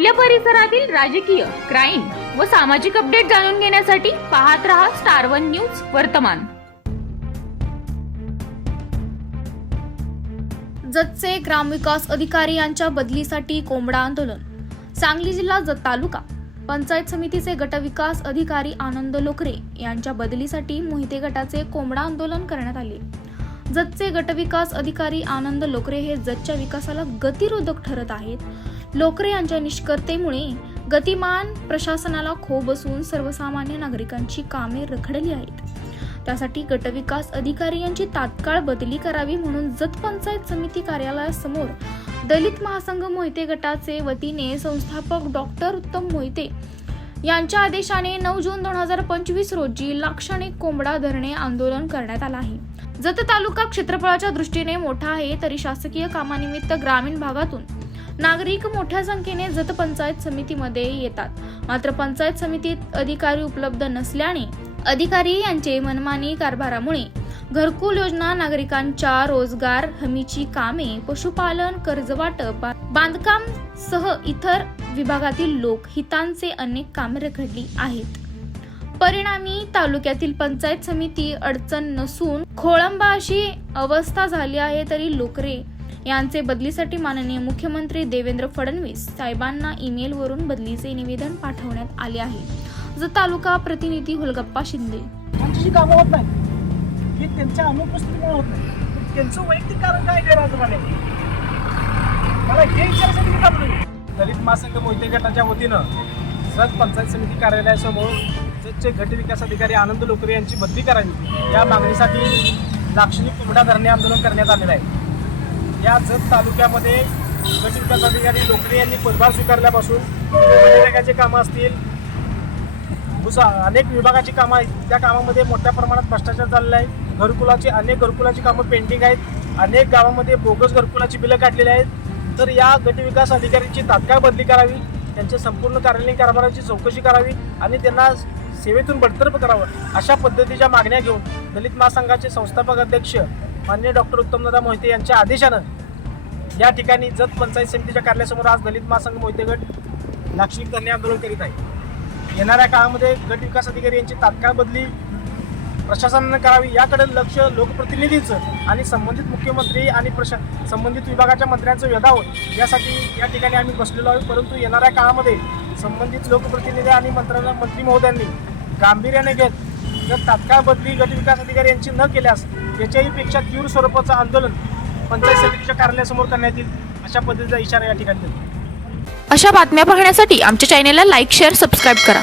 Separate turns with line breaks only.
आपल्या परिसरातील राजकीय क्राईम व सामाजिक अपडेट जाणून घेण्यासाठी पाहत रहा स्टार वन न्यूज वर्तमान.
जतचे ग्रामविकास अधिकारी यांच्या बदलीसाठी कोंबडा आंदोलन. सांगली जिल्हा जत तालुका. पंचायत समितीचे गटविकास अधिकारी आनंद लोकरे यांच्या बदलीसाठी मोहिते गटाचे कोंबडा आंदोलन करण्यात आले. जतचे गटविकास अधिकारी आनंद लोकरे हे जतच्या विकासाला गतिरोधक ठरत आहेत. लोकरे यांच्या निष्कर्तेमुळे गतिमान प्रशासनाला खो बसून सर्वसामान्य नागरिकांची कामे रखडली आहेत. त्यासाठी गटविकास अधिकारी यांची तात्काळ बदली करावी म्हणून जत पंचायत समिती कार्यालयासमोर दलित महासंघ मोहिते गटाचे वतीने संस्थापक डॉक्टर उत्तम मोहिते यांच्या आदेशाने नऊ जून दोन हजार पंचवीस रोजी लाक्षणिक कोंबडा धरणे आंदोलन करण्यात आलं आहे. जत तालुका क्षेत्रफळाच्या दृष्टीने मोठा आहे तरी शासकीय कामानिमित्त ग्रामीण भागातून नागरिक मोठ्या संख्येने जत पंचायत समितीमध्ये येतात. मात्र पंचायत समितीत अधिकारी उपलब्ध नसल्याने अधिकारी यांचे मनमानी कारभारामुळे घरकुल योजना नागरिकांच्या रोजगार हमीची कामे पशुपालन कर्जवाटप बांधकाम सह इतर विभागातील लोक हितांचे अनेक कामे रखडली आहेत. परिणामी तालुक्यातील पंचायत समिती अडचण नसून खोळंबा अशी अवस्था झाली आहे तरी लोकरे यांचे बदलीसाठी माननीय मुख्यमंत्री देवेंद्र फडणवीस साहेबांना ईमेल वरून बदलीचे निवेदन पाठवण्यात आले आहे. जत तालुका प्रतिनिधी हुलगप्पा शिंदे.
आमची कामं होत नाही ही त्यांच्या अनुपस्थितीमुळे होत नाही त्यांचं वैयक्तिक कारण काय गैरहजरपणे मला हे विचारायसाठी मी थांबलोय. दलित महासंघ मोहिते गटाच्या वतीनं जत पंचायत समिती कार्यालयासमोर जतचे गट विकास अधिकारी आनंद लोकरे यांची बदली करावी. या मागणीसाठी लाक्षणिक कोंबडा धरणे आंदोलन करण्यात आलेलं आहे. या जत तालुक्यामध्ये गट विकास अधिकारी लोकरे यांनी पदभार स्वीकारल्यापासून विभागाचे कामं असतील. दुसरा अनेक विभागाची कामं आहेत. त्या कामामध्ये मोठ्या प्रमाणात भ्रष्टाचार चाललेला आहे. घरकुलाची अनेक घरकुलाची कामं पेंडिंग आहेत. अनेक गावामध्ये बोगस घरकुलाची बिलं काढलेली आहेत. तर या गटविकास अधिकाऱ्यांची तात्काळ बदली करावी. त्यांच्या संपूर्ण कार्यालयीन कारभाराची चौकशी करावी आणि त्यांना सेवेतून बडतर्फ करावं अशा पद्धतीच्या मागण्या घेऊन दलित महासंघाचे संस्थापक अध्यक्ष मान्य डॉक्टर उत्तमदादा मोहिते यांच्या आदेशानं या ठिकाणी जत पंचायत समितीच्या कार्यालयासमोर आज दलित महासंघ मोहिते गट लाक्षणिक धरणे आंदोलन करीत आहे. येणाऱ्या काळामध्ये गट विकास अधिकारी यांची तात्काळ बदली प्रशासनानं करावी याकडे लक्ष लोकप्रतिनिधींचं आणि संबंधित मुख्यमंत्री आणि प्रशा संबंधित विभागाच्या मंत्र्यांचं वेधावं यासाठी या ठिकाणी आम्ही बसलेलो आहोत. परंतु येणाऱ्या काळामध्ये संबंधित लोकप्रतिनिधी आणि मंत्र्यांना मंत्री महोदयांनी गांभीर्याने घेत. जर तात्काळ बदली गटविकास अधिकारी यांची न केल्यास याच्याही पेक्षा तीव्र स्वरूपाचं आंदोलन पंचायत समितीच्या कार्यालयासमोर करण्यात येईल अशा पद्धतीचा इशारा या ठिकाणी
अशा बातम्या पाहण्यासाठी आमच्या चॅनेलला लाईक शेअर सबस्क्राईब करा.